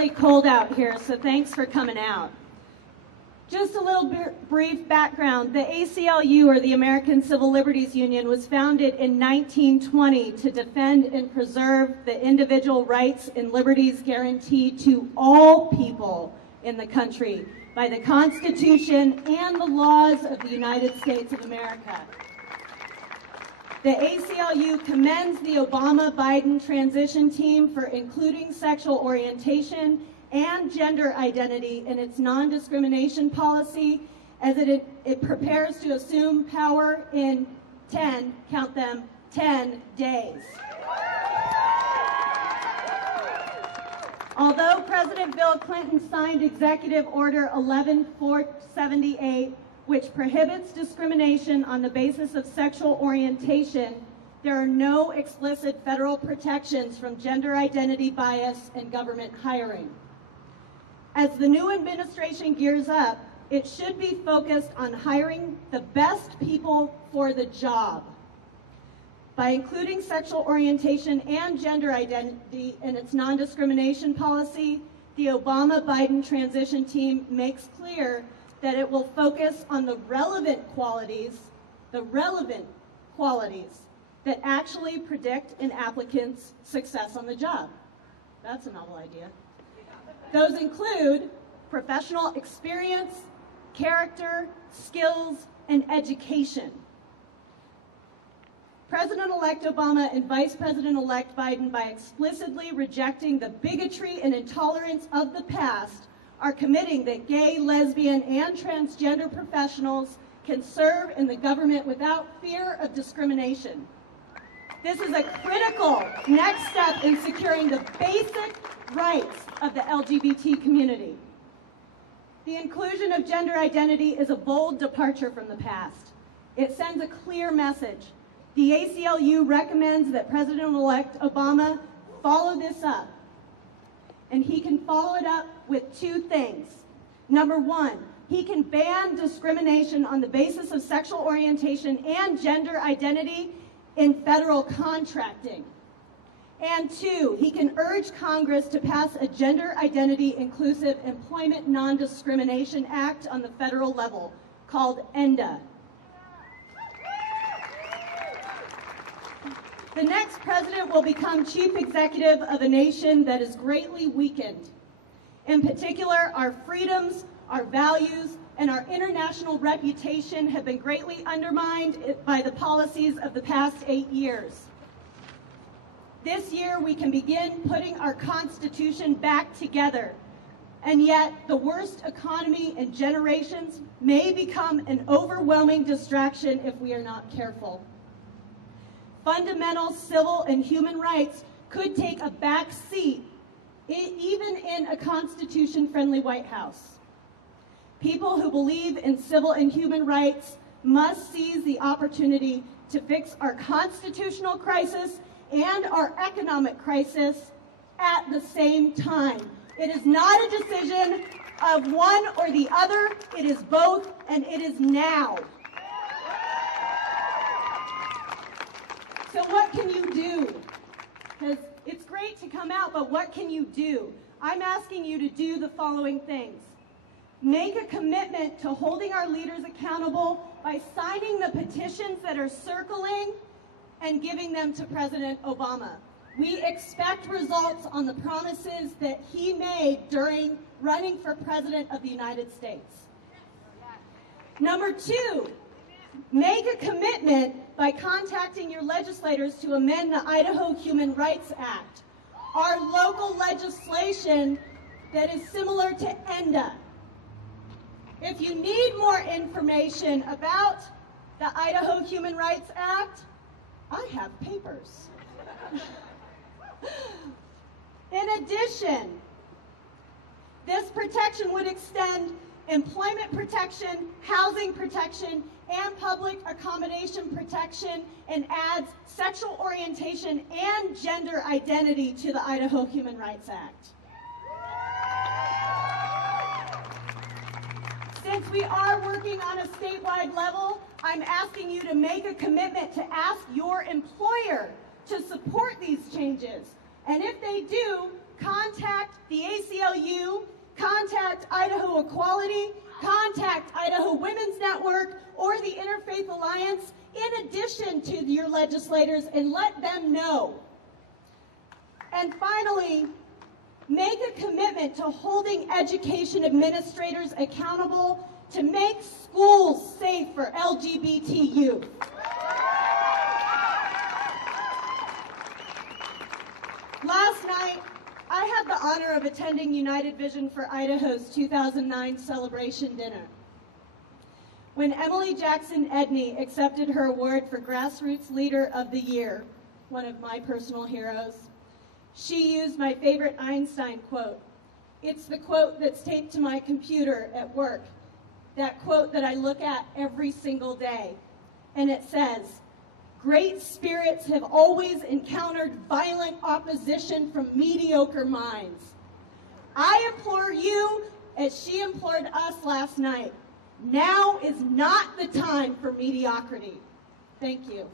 really cold out here, so thanks for coming out. Just a little brief background. The ACLU, or the American Civil Liberties Union, was founded in 1920 to defend and preserve the individual rights and liberties guaranteed to all people in the country by the Constitution and the laws of the United States of America. The ACLU commends the Obama-Biden transition team for including sexual orientation and gender identity in its non-discrimination policy as it prepares to assume power in 10, count them, 10 days. Although President Bill Clinton signed Executive Order 11478, which prohibits discrimination on the basis of sexual orientation, there are no explicit federal protections from gender identity bias in government hiring. As the new administration gears up, it should be focused on hiring the best people for the job. By including sexual orientation and gender identity in its non-discrimination policy, the Obama-Biden transition team makes clear that it will focus on the relevant qualities that actually predict an applicant's success on the job. That's a novel idea. Those include professional experience, character, skills, and education. President-elect Obama and Vice President-elect Biden, by explicitly rejecting the bigotry and intolerance of the past, are committing that gay, lesbian, and transgender professionals can serve in the government without fear of discrimination. This is a critical next step in securing the basic rights of the LGBT community. The inclusion of gender identity is a bold departure from the past. It sends a clear message. The ACLU recommends that President-elect Obama follow this up. And he can follow it up with two things. Number one, he can ban discrimination on the basis of sexual orientation and gender identity in federal contracting. And two, he can urge Congress to pass a Gender Identity Inclusive Employment Non-Discrimination Act on the federal level, called ENDA. The next president will become chief executive of a nation that is greatly weakened. In particular, our freedoms, our values, and our international reputation have been greatly undermined by the policies of the past 8 years. This year, we can begin putting our Constitution back together, and yet the worst economy in generations may become an overwhelming distraction if we are not careful. Fundamental civil and human rights could take a back seat, even in a Constitution-friendly White House. People who believe in civil and human rights must seize the opportunity to fix our constitutional crisis and our economic crisis at the same time. It is not a decision of one or the other. It is both, and it is now. So what can you do? Because it's great to come out, but what can you do? I'm asking you to do the following things. Make a commitment to holding our leaders accountable by signing the petitions that are circling and giving them to President Obama. We expect results on the promises that he made during running for President of the United States. Number two, make a commitment by contacting your legislators to amend the Idaho Human Rights Act, our local legislation that is similar to ENDA. If you need more information about the Idaho Human Rights Act, I have papers. In addition, this protection would extend employment protection, housing protection, and public accommodation protection, and adds sexual orientation and gender identity to the Idaho Human Rights Act. Since we are working on a statewide level, I'm asking you to make a commitment to ask your employer to support these changes. And if they do, contact the ACLU, contact Idaho Equality, contact Idaho Women's Network or the Interfaith Alliance in addition to your legislators and let them know. And finally, make a commitment to holding education administrators accountable to make schools safe for LGBT youth. Last night, I had the honor of attending United Vision for Idaho's 2009 celebration dinner. When Emily Jackson Edney accepted her award for Grassroots Leader of the Year, one of my personal heroes, she used my favorite Einstein quote. It's the quote that's taped to my computer at work, that quote that I look at every single day. And it says, "Great spirits have always encountered violent opposition from mediocre minds." I implore you, as she implored us last night, now is not the time for mediocrity. Thank you.